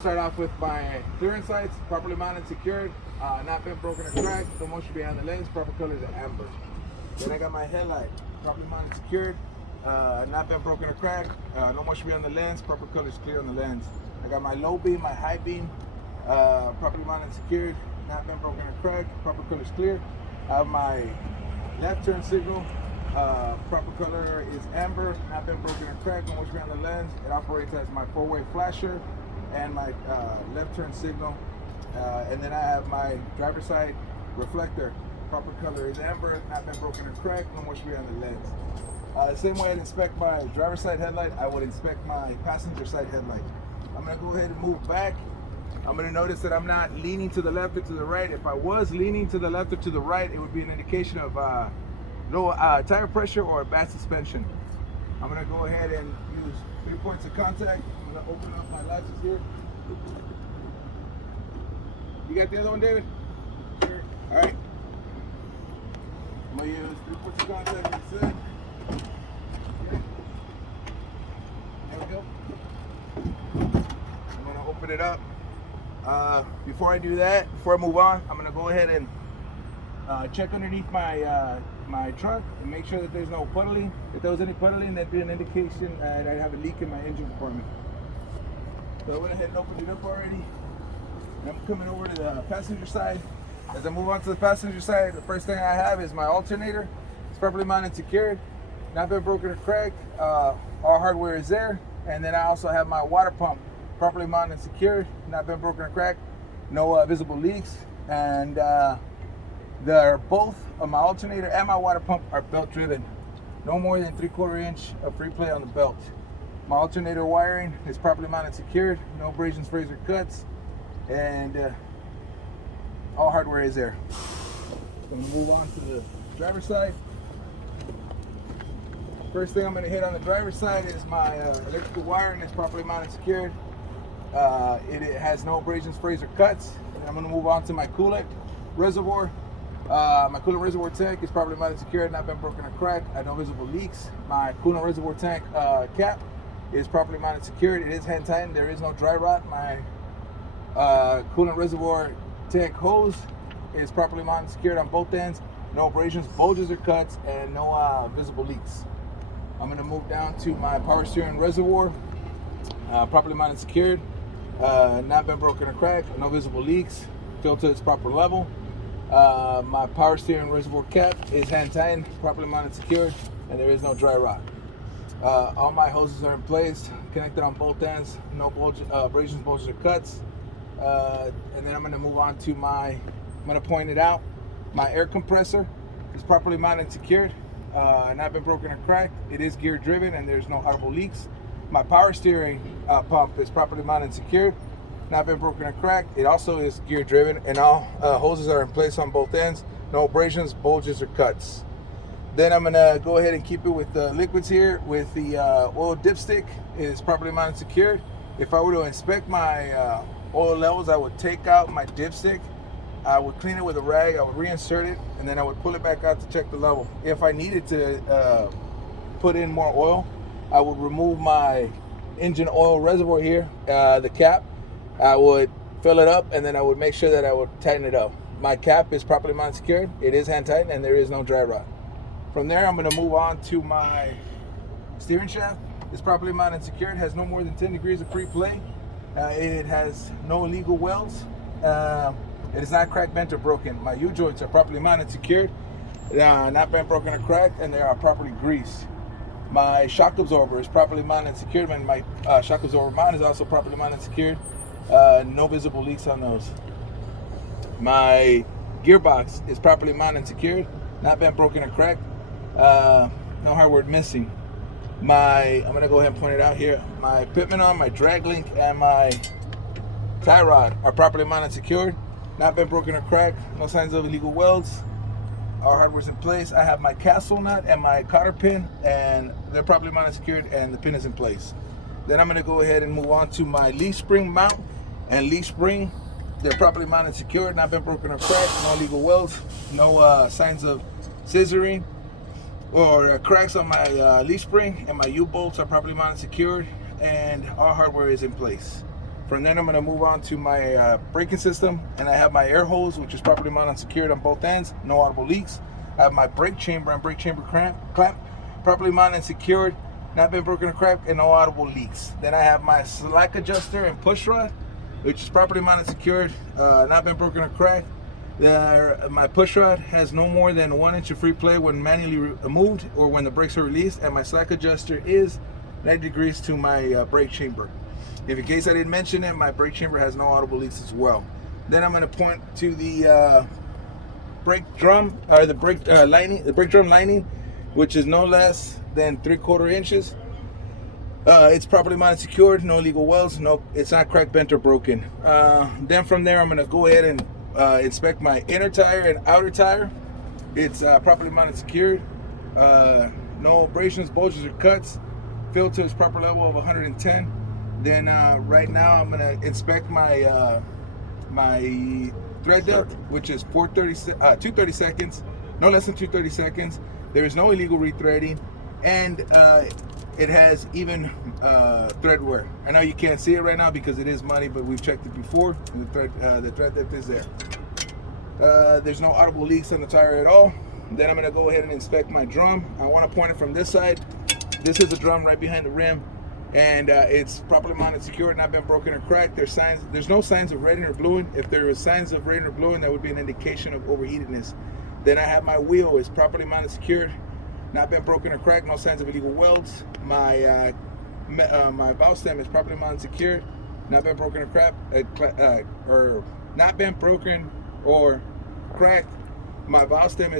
Start off with my clearance sights, properly mounted, secured, not been broken or cracked, no motion behind the lens, proper colors are amber. Then I got my headlight, properly mounted, secured, not been broken or cracked, no motion behind the lens, proper colors clear on the lens. I got my low beam, my high beam, properly mounted, secured, not been broken or cracked, proper colors clear. I have my left turn signal, proper color is amber, not been broken or cracked, no motion behind the lens. It operates as my four-way flasher and my left turn signal, and then I have my driver's side reflector. Proper color is amber, not been broken or cracked, no motion behind the lens. The same way I'd inspect my driver's side headlight, I would inspect my passenger side headlight. I'm going to go ahead and move back. I'm going to notice that I'm not leaning to the left or to the right. If I was leaning to the left or to the right, it would be an indication of low tire pressure or bad suspension. I'm going to go ahead and use 3 points of contact. I'm going to open up my latches here. You got the other one, David? Sure. All right. I'm going to use 3 points of contact on the side. Okay. There we go. I'm going to open it up. Before I do that, before I move on, I'm going to go ahead and check underneath my trunk and make sure that there's no puddling. If there was any puddling, that'd be an indication that I have a leak in my engine compartment. So I went ahead and opened it up already. And I'm coming over to the passenger side. As I move on to the passenger side, the first thing I have is my alternator. It's properly mounted and secured, not been broken or cracked. All hardware is there. And then I also have my water pump, properly mounted and secured, not been broken or cracked. No visible leaks. And they're both my alternator and my water pump are belt driven. No more than 3/4 inch of free play on the belt. My alternator wiring is properly mounted and secured. No abrasions, frays, or cuts. And all hardware is there. I'm gonna move on to the driver's side. First thing I'm gonna hit on the driver's side is my electrical wiring is properly mounted and secured. It has no abrasions, frays, or cuts. And I'm gonna move on to my coolant reservoir. My coolant reservoir tank is properly mounted and secured, not been broken or cracked. I have no visible leaks. My coolant reservoir tank cap is properly mounted and secured. It is hand tightened. There is no dry rot. My coolant reservoir tank hose is properly mounted and secured on both ends. No abrasions, bulges, or cuts, and no visible leaks. I'm going to move down to my power steering reservoir, properly mounted and secured, not been broken or cracked, no visible leaks. Filter is proper level. My power steering reservoir cap is hand tightened, properly mounted and secured, and there is no dry rot. All my hoses are in place, connected on both ends, no abrasions, bulges, or cuts. And then I'm going to move on to I'm going to point it out. My air compressor is properly mounted and secured, not been broken or cracked. It is gear driven and there's no audible leaks. My power steering pump is properly mounted and secured, not been broken or cracked. It also is gear driven and all hoses are in place on both ends. No abrasions, bulges, or cuts. Then I'm gonna go ahead and keep it with the liquids here. With the oil dipstick is properly mounted and secured. If I were to inspect my oil levels, I would take out my dipstick. I would clean it with a rag. I would reinsert it, and then I would pull it back out to check the level. If I needed to put in more oil, I would remove my engine oil reservoir here, the cap. I would fill it up, and then I would make sure that I would tighten it up. My cap is properly mounted and secured. It is hand tightened, and there is no dry rot. From there, I'm going to move on to my steering shaft. It's properly mounted and secured. It has no more than 10 degrees of free play. It has no illegal welds. It is not cracked, bent, or broken. My U-joints are properly mounted and secured. Not been broken or cracked, and they are properly greased. My shock absorber is properly mounted and secured, and my shock absorber mount is also properly mounted and secured. No visible leaks on those. My gearbox is properly mounted and secured, not been broken or cracked. No hardware missing. I'm going to go ahead and point it out here. My pitman on, my drag link, and my tie rod are properly mounted and secured, not been broken or cracked. No signs of illegal welds. All hardware's in place. I have my castle nut and my cotter pin, and they're properly mounted and secured, and the pin is in place. Then I'm going to go ahead and move on to my leaf spring mount and leaf spring. They're properly mounted and secured, not been broken or cracked. No illegal welds. No signs of scissoring or cracks on my leaf spring, and my U-bolts are properly mounted and secured, and all hardware is in place. From then I'm going to move on to my braking system, and I have my air hose, which is properly mounted and secured on both ends, no audible leaks. I have my brake chamber and brake chamber clamp properly mounted and secured, not been broken or cracked, and no audible leaks. Then I have my slack adjuster and push rod, which is properly mounted and secured, not been broken or cracked. My push rod has no more than 1 inch of free play when manually moved or when the brakes are released, and my slack adjuster is 90 degrees to my brake chamber. If in case I didn't mention it, my brake chamber has no audible leaks as well. Then I'm going to point to the brake drum, or the brake drum lining, which is no less than 3/4 inches. It's properly mounted, secured, no illegal welds, no, it's not cracked, bent, or broken. Then from there, I'm going to go ahead and inspect my inner tire and outer tire. It's properly mounted, secured, no abrasions, bulges, or cuts. Filter is proper level of 110. Then right now I'm gonna inspect my my thread depth, which is 230 seconds, no less than 230 seconds. There is no illegal rethreading, and it has even thread wear. I know you can't see it right now because it is muddy, but we've checked it before, and the thread depth is there. There's no audible leaks on the tire at all. Then I'm gonna go ahead and inspect my drum. I want to point it from this side. This is the drum right behind the rim, and it's properly mounted, secured, not been broken or cracked. There's no signs of reddening or bluing. If there is signs of reddening or bluing, that would be an indication of overheatedness. Then I have my wheel is properly mounted, secured, not been broken or cracked, no signs of illegal welds. My my valve stem is properly mounted, secured, not been broken or cracked, or not been broken or cracked. My valve stem is